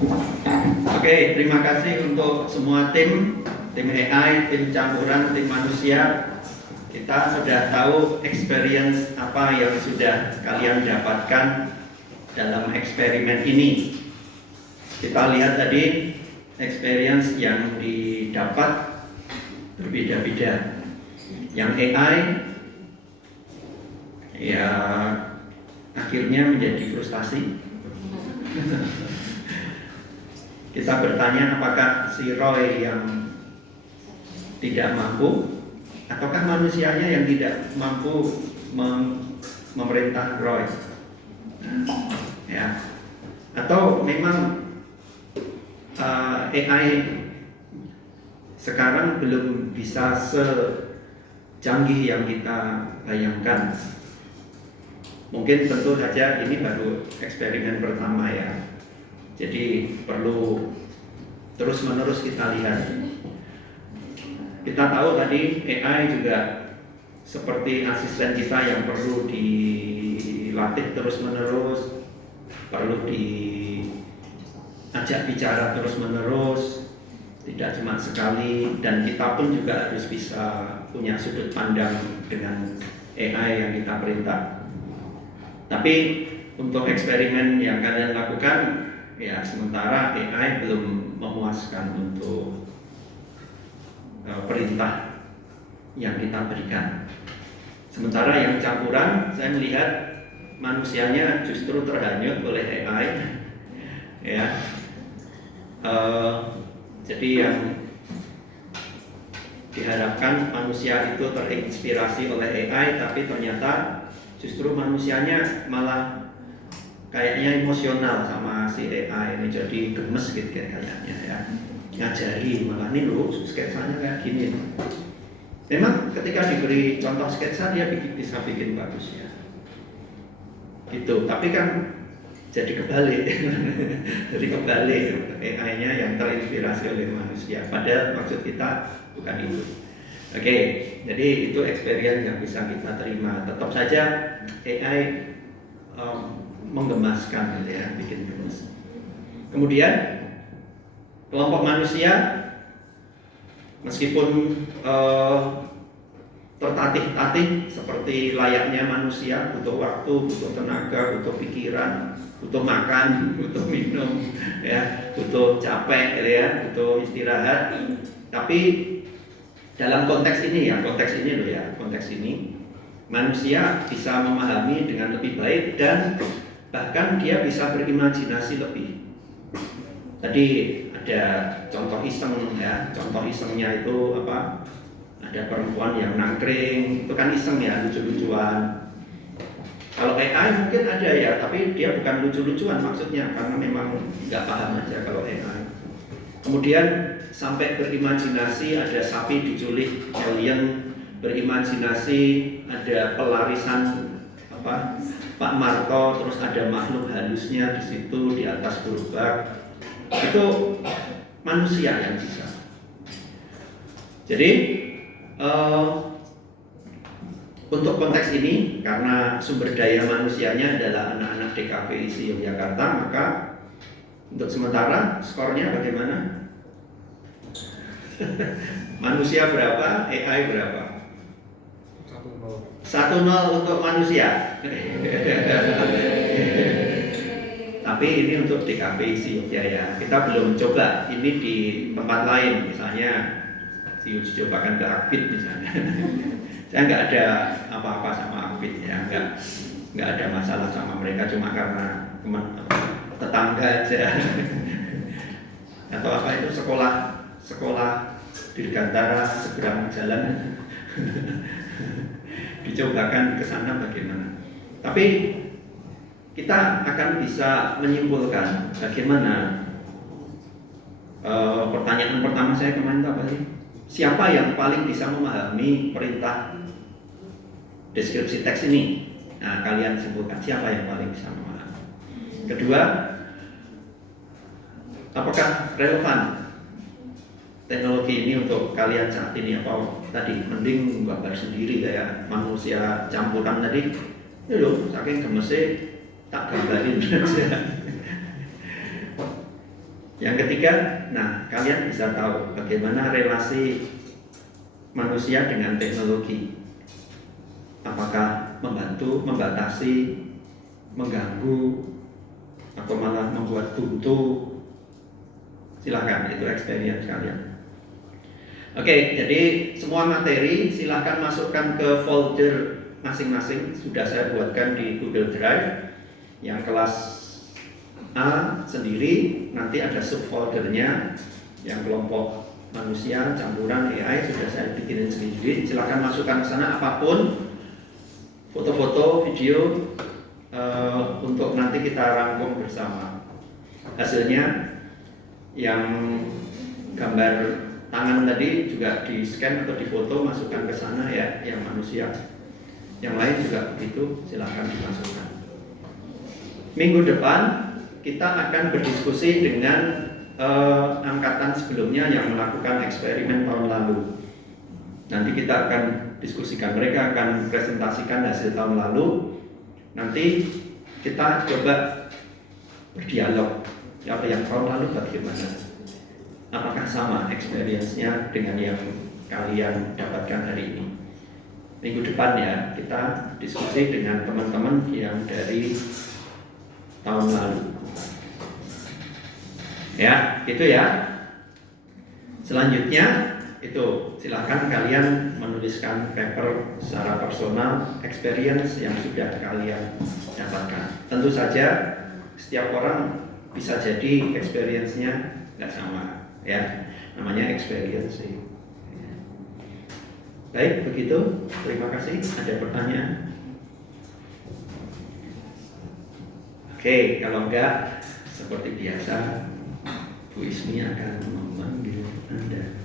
Oke, terima kasih untuk semua tim AI, tim campuran, tim manusia. Kita sudah tahu experience apa yang sudah kalian dapatkan dalam eksperimen ini. Kita lihat tadi experience yang didapat berbeda-beda. Yang AI ya akhirnya menjadi frustasi. Kita bertanya apakah si Roy yang tidak mampu ataukah manusianya yang tidak mampu memerintah Roy, ya? Atau memang AI sekarang belum bisa secanggih yang kita bayangkan. Mungkin tentu saja ini baru eksperimen pertama ya. Jadi perlu terus-menerus kita lihat. Kita tahu tadi AI juga seperti asisten kita yang perlu dilatih terus-menerus, perlu diajak bicara terus-menerus, tidak cuma sekali, dan kita pun juga harus bisa punya sudut pandang dengan AI yang kita perintah. Tapi untuk eksperimen yang kalian lakukan, ya sementara AI belum memuaskan untuk perintah yang kita berikan. Sementara yang campuran, saya melihat manusianya justru terhanyut oleh AI, ya. Jadi yang diharapkan manusia itu terinspirasi oleh AI, tapi ternyata justru manusianya malah kayaknya emosional sama si AI ini, jadi gemes gitu kayaknya ya. Ngajari malah nih loh sketsanya kayak gini. Memang ketika diberi contoh sketsa dia bisa bikin bagus ya. Gitu. Tapi kan jadi kebalik. Jadi kebalik AI-nya yang terinspirasi oleh manusia. Padahal maksud kita bukan itu. Oke, jadi itu experience yang bisa kita terima. Tetap saja AI menggemaskan gitu ya, bikin gemes. Kemudian kelompok manusia meskipun tertatih-tatih seperti layaknya manusia, butuh waktu, butuh tenaga, butuh pikiran, butuh makan, butuh minum, ya, butuh capek, gitu ya, butuh istirahat. Tapi dalam konteks ini ya, konteks ini manusia bisa memahami dengan lebih baik dan bahkan dia bisa berimajinasi lebih. Tadi ada contoh iseng ya, contoh isengnya itu apa? Ada perempuan yang nangkring, itu kan iseng ya, lucu-lucuan. Kalau AI mungkin ada ya, tapi dia bukan lucu-lucuan maksudnya, karena memang nggak paham aja kalau AI. Kemudian sampai berimajinasi ada sapi diculik alien, berimajinasi ada pelarisan apa Pak Marto, terus ada makhluk halusnya di situ di atas gerobak. Itu manusia yang bisa. Jadi untuk konteks ini, karena sumber daya manusianya adalah anak-anak DKV ISI Yogyakarta, maka untuk sementara skornya bagaimana? Manusia berapa? AI berapa? 1-0 untuk manusia. Tapi ini untuk DKV ISI Yogyakarta ya. Kita belum coba ini di tempat lain, misalnya diuji cobakan ke Akbid misalnya. Saya nggak ada apa-apa sama Akbid ya, nggak ada masalah sama mereka, cuma karena tetangga aja. Atau apa itu sekolah dirgantara seberang jalan. Dicobakan ke sana bagaimana. Tapi kita akan bisa menyimpulkan bagaimana pertanyaan pertama saya kemarin apa sih? Siapa yang paling bisa memahami perintah deskripsi teks ini? Nah, kalian simpulkan siapa yang paling bisa memahami. Kedua, apakah relevan teknologi ini untuk kalian saat ini? Apa tadi mending gambar sendiri kayak manusia campuran tadi? Ya loh, saking gemesnya tak gambarin aja. Yang ketiga, nah kalian bisa tahu bagaimana relasi manusia dengan teknologi. Apakah membantu, membatasi, mengganggu, atau malah membuat buntu? Silahkan, itu experience kalian. Oke, jadi semua materi silahkan masukkan ke folder masing-masing. Sudah saya buatkan di Google Drive. Yang kelas A sendiri nanti ada subfoldernya. Yang kelompok manusia campuran AI sudah saya bikinin sendiri. Silahkan masukkan ke sana apapun, foto-foto, video, untuk nanti kita rangkum bersama. Hasilnya yang gambar tangan tadi juga di scan atau difoto, masukkan ke sana ya, yang manusia. Yang lain juga begitu, silahkan dimasukkan. Minggu depan kita akan berdiskusi dengan angkatan sebelumnya yang melakukan eksperimen tahun lalu. Nanti kita akan diskusikan, mereka akan presentasikan hasil tahun lalu. Nanti kita coba berdialog, yang tahun lalu bagaimana, apakah sama experience-nya dengan yang kalian dapatkan hari ini. Minggu depan ya, kita diskusi dengan teman-teman yang dari tahun lalu. Ya, gitu ya. Selanjutnya itu silahkan kalian menuliskan paper secara personal, experience yang sudah kalian dapatkan. Tentu saja setiap orang bisa jadi experience-nya nggak sama, ya. Namanya experience. Baik, begitu. Terima kasih. Ada pertanyaan? Oke, kalau enggak, seperti biasa, Bu Ismi akan memanggil Anda.